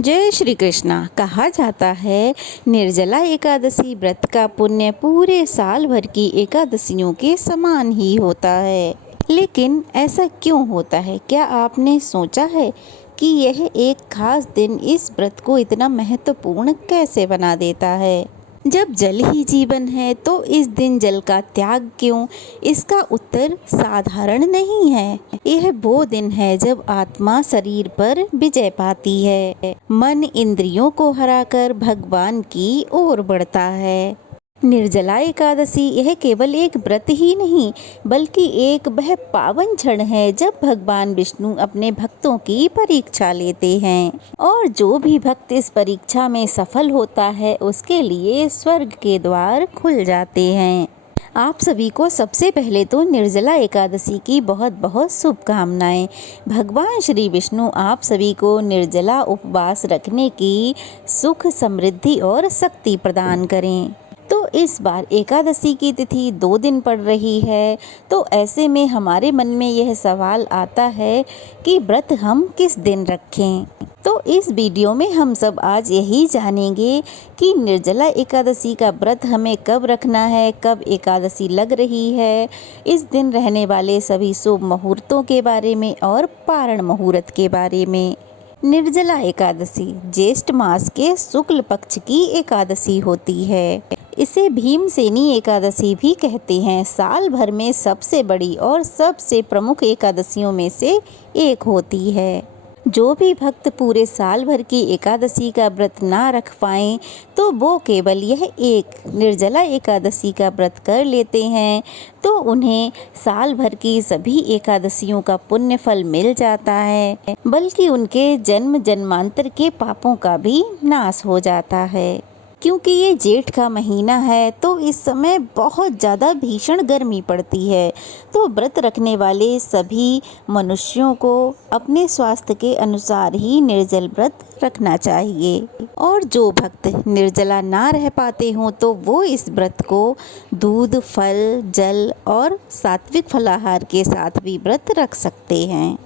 जय श्री कृष्णा। कहा जाता है निर्जला एकादशी व्रत का पुण्य पूरे साल भर की एकादशियों के समान ही होता है। लेकिन ऐसा क्यों होता है? क्या आपने सोचा है कि यह एक खास दिन इस व्रत को इतना महत्वपूर्ण कैसे बना देता है? जब जल ही जीवन है तो इस दिन जल का त्याग क्यों? इसका उत्तर साधारण नहीं है। यह वो दिन है जब आत्मा शरीर पर विजय पाती है, मन इंद्रियों को हराकर भगवान की ओर बढ़ता है। निर्जला एकादशी यह केवल एक व्रत ही नहीं बल्कि एक वह पावन क्षण है जब भगवान विष्णु अपने भक्तों की परीक्षा लेते हैं, और जो भी भक्त इस परीक्षा में सफल होता है उसके लिए स्वर्ग के द्वार खुल जाते हैं। आप सभी को सबसे पहले तो निर्जला एकादशी की बहुत बहुत शुभकामनाएं। भगवान श्री विष्णु आप सभी को निर्जला उपवास रखने की सुख, समृद्धि और शक्ति प्रदान करें। तो इस बार एकादशी की तिथि 2 दिन पड़ रही है, तो ऐसे में हमारे मन में यह सवाल आता है कि व्रत हम किस दिन रखें। तो इस वीडियो में हम सब आज यही जानेंगे कि निर्जला एकादशी का व्रत हमें कब रखना है, कब एकादशी लग रही है, इस दिन रहने वाले सभी शुभ मुहूर्तों के बारे में और पारण मुहूर्त के बारे में। निर्जला एकादशी ज्येष्ठ मास के शुक्ल पक्ष की एकादशी होती है। इसे भीमसेनी एकादशी भी कहते हैं। साल भर में सबसे बड़ी और सबसे प्रमुख एकादशियों में से एक होती है। जो भी भक्त पूरे साल भर की एकादशी का व्रत ना रख पाएं तो वो केवल यह एक निर्जला एकादशी का व्रत कर लेते हैं तो उन्हें साल भर की सभी एकादशियों का पुण्य फल मिल जाता है, बल्कि उनके जन्म जन्मांतर के पापों का भी नाश हो जाता है। क्योंकि ये जेठ का महीना है तो इस समय बहुत ज़्यादा भीषण गर्मी पड़ती है, तो व्रत रखने वाले सभी मनुष्यों को अपने स्वास्थ्य के अनुसार ही निर्जल व्रत रखना चाहिए। और जो भक्त निर्जला ना रह पाते हों तो वो इस व्रत को दूध, फल, जल और सात्विक फलाहार के साथ भी व्रत रख सकते हैं।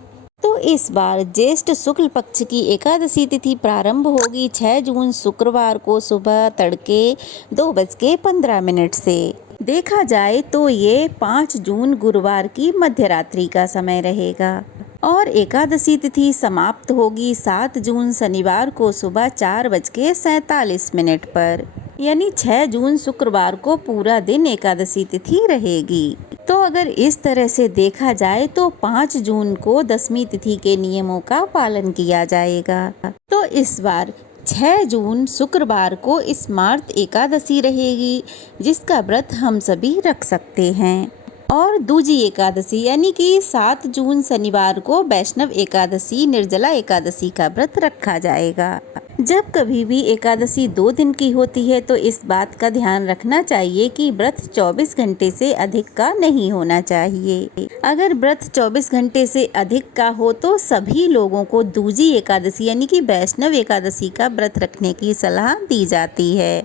तो इस बार ज्येष्ठ शुक्ल पक्ष की एकादशी तिथि प्रारंभ होगी 6 जून शुक्रवार को सुबह तड़के 2:15 से। देखा जाए तो ये 5 जून गुरुवार की मध्यरात्रि का समय रहेगा और एकादशी तिथि समाप्त होगी 7 जून शनिवार को सुबह 4:47 पर। यानी 6 जून शुक्रवार को पूरा दिन एकादशी तिथि रहेगी। तो अगर इस तरह से देखा जाए तो 5 जून को दशमी तिथि के नियमों का पालन किया जाएगा। तो इस बार 6 जून शुक्रवार को स्मार्त एकादशी रहेगी जिसका व्रत हम सभी रख सकते हैं। और दूजी एकादशी यानी कि 7 जून शनिवार को वैष्णव एकादशी निर्जला एकादशी का व्रत रखा जाएगा। जब कभी भी एकादशी 2 दिन की होती है तो इस बात का ध्यान रखना चाहिए कि व्रत 24 घंटे से अधिक का नहीं होना चाहिए। अगर व्रत 24 घंटे से अधिक का हो तो सभी लोगों को दूजी एकादशी यानी कि वैष्णव एकादशी का व्रत रखने की सलाह दी जाती है।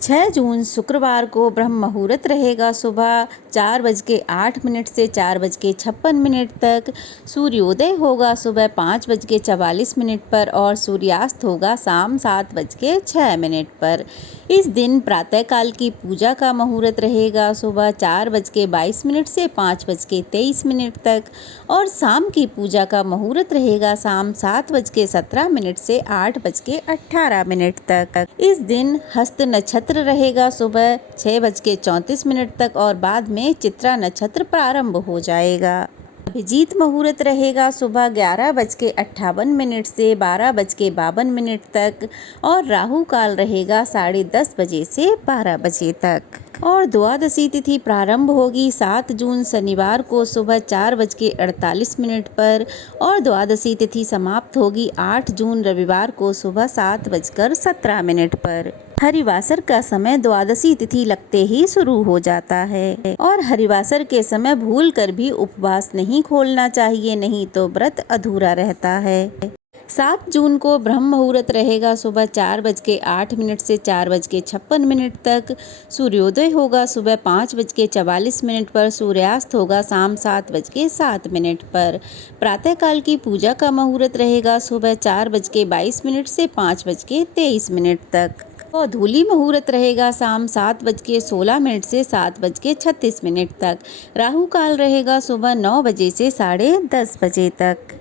6 जून शुक्रवार को ब्रह्म मुहूर्त रहेगा सुबह 4:08 से 4:56 तक। सूर्योदय होगा सुबह 5:44 पर और सूर्यास्त होगा शाम 7:06 पर। इस दिन प्रातःकाल की पूजा का मुहूर्त रहेगा सुबह 4:22 से 5:23 तक और शाम की पूजा का मुहूर्त रहेगा शाम 7:17 से 8:18 तक। इस दिन हस्त नक्षत्र रहेगा सुबह 6:34 तक और बाद में चित्रा नक्षत्र प्रारंभ हो जाएगा। अभिजीत मुहूर्त रहेगा सुबह 11:58 से 12:52 तक और राहु काल रहेगा 10:30 बजे से 12 बजे तक। और द्वादशी तिथि प्रारंभ होगी 7 जून शनिवार को सुबह 4:48 पर और द्वादशी तिथि समाप्त होगी 8 जून रविवार को सुबह 7:17 पर। हरिवासर का समय द्वादशी तिथि लगते ही शुरू हो जाता है और हरिवासर के समय भूल कर भी उपवास नहीं खोलना चाहिए, नहीं तो व्रत अधूरा रहता है। 7 जून को ब्रह्म मुहूर्त रहेगा सुबह 4:08 से 4:56 तक। सूर्योदय होगा सुबह 5:44 पर। सूर्यास्त होगा शाम 7:07 पर। प्रातःकाल की पूजा का मुहूर्त रहेगा सुबह 4:22 से 5:23 तक। गोधूली मुहूर्त रहेगा शाम 7:16 से 7:36 तक। राहु काल रहेगा सुबह 9 बजे से 10:30 तक।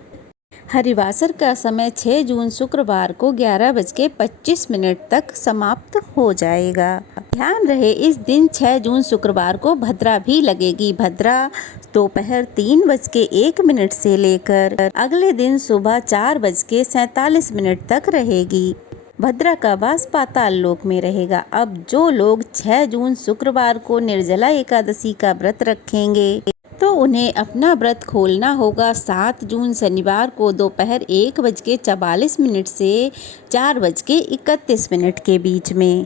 हरिवासर का समय 6 जून शुक्रवार को 11:25 तक समाप्त हो जाएगा। ध्यान रहे इस दिन 6 जून शुक्रवार को भद्रा भी लगेगी। भद्रा दोपहर 3:01 से लेकर अगले दिन सुबह 4:47 तक रहेगी। भद्रा का वास पाताल लोक में रहेगा। अब जो लोग 6 जून शुक्रवार को निर्जला एकादशी का व्रत रखेंगे तो उन्हें अपना व्रत खोलना होगा 7 जून शनिवार को दोपहर 1:44 से 4:31 के बीच में।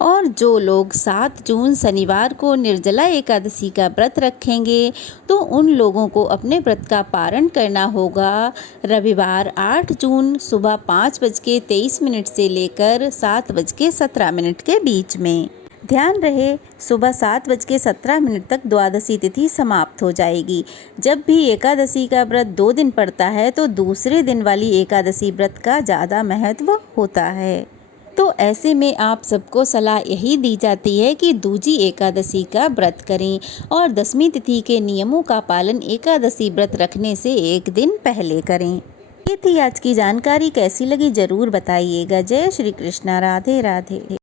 और जो लोग 7 जून शनिवार को निर्जला एकादशी का व्रत रखेंगे तो उन लोगों को अपने व्रत का पारण करना होगा रविवार 8 जून सुबह 5:23 से लेकर 7:17 के बीच में। ध्यान रहे सुबह 7:17 तक द्वादशी तिथि समाप्त हो जाएगी। जब भी एकादशी का व्रत 2 दिन पड़ता है तो दूसरे दिन वाली एकादशी व्रत का ज़्यादा महत्व होता है। तो ऐसे में आप सबको सलाह यही दी जाती है कि दूजी एकादशी का व्रत करें और दशमी तिथि के नियमों का पालन एकादशी व्रत रखने से एक दिन पहले करें। ये थी आज की जानकारी। कैसी लगी जरूर बताइएगा। जय श्री कृष्णा। राधे राधे।